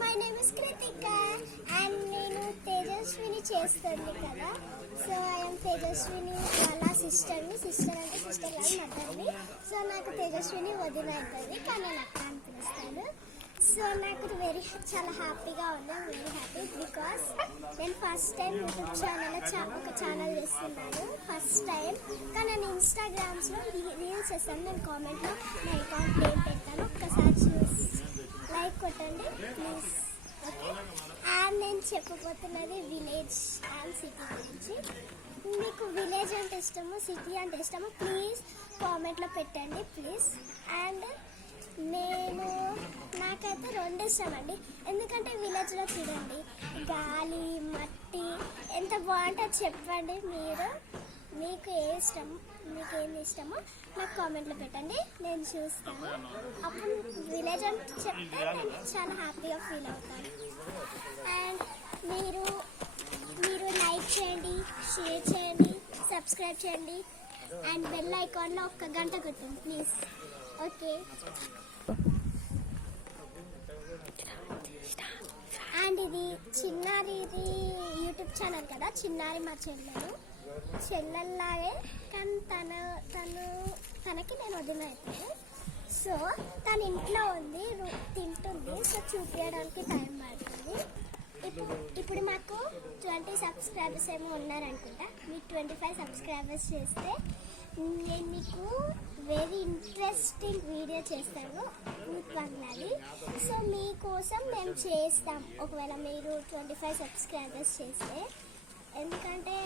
My name is Krittika and నేను తేజస్విని చేస్తుంది కదా. సో ఐఎమ్ తేజస్విని వాళ్ళ సిస్టర్ని. సిస్టర్ అంటే సిస్టర్ లాగా మదర్ని. సో నాకు తేజస్విని వదిన అవుతుంది, కానీ నేను అక్క అని పిలుస్తాను. సో నాకు చాలా హ్యాపీగా ఉంది. వెరీ హ్యాపీ బికాస్ నేను ఫస్ట్ టైం యూట్యూబ్ ఒక ఛానల్ చేస్తున్నాను. ఫస్ట్ టైం కానీ నేను ఇన్స్టాగ్రామ్స్లో రీల్స్ చేస్తాను. నేను కామెంట్లో నా అకౌంట్ నేమ్ పెడతాను, ఒక్కసారి చూసి లైక్ కొట్టండి ప్లీజ్. ఓకే, అండ్ నేను చెప్పబోతున్నది విలేజ్ అండ్ సిటీ గురించి. మీకు విలేజ్ అంటే ఇష్టమో సిటీ అంటే ఇష్టమో ప్లీజ్ కామెంట్లో పెట్టండి ప్లీజ్. అండ్ నాకైతే రెండు ఇష్టం అండి. ఎందుకంటే విలేజ్లో చూడండి గాలి మట్టి ఎంత బాగుంటుందో. చెప్పండి మీకు ఏమి ఇష్టమో నాకు కామెంట్లో పెట్టండి, నేను చూస్తాను. అప్పుడు విలేజ్ అని చెప్తే నేను చాలా హ్యాపీగా ఫీల్ అవుతాను. అండ్ మీరు లైక్ చేయండి, షేర్ చేయండి, సబ్స్క్రైబ్ చేయండి అండ్ బెల్ ఐకాన్లో ఒక్క గంట కొట్టండి ప్లీజ్. ఓకే, అండ్ ఇది చిన్నారిది యూట్యూబ్ ఛానల్ కదా. చిన్నారి మా చెల్లెల్లాగే, కానీ తనకి నేను వదిన అవుతాను. సో తన ఇంట్లో ఉంది, తింటుంది. సో చూపించడానికి టైం పడుతుంది. ఇప్పుడు మాకు 20 సబ్స్క్రైబర్స్ ఏమో ఉన్నారనుకుంటా. మీకు 25 సబ్స్క్రైబర్స్ చేస్తే నేను మీకు వెరీ ఇంట్రెస్టింగ్ వీడియో చేస్తాను యూత్ బంగ్లాది. సో మీకోసం మేము చేస్తాం ఒకవేళ మీరు 25 సబ్స్క్రైబర్స్ చేస్తే. ఎందుకంటే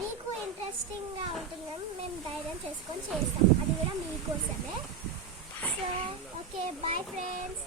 మీకు ఇంట్రెస్టింగ్గా ఉంటుందని మేము ధైర్యం చేసుకొని చేస్తాం, అది కూడా మీకోసమే. So okay, bye friends.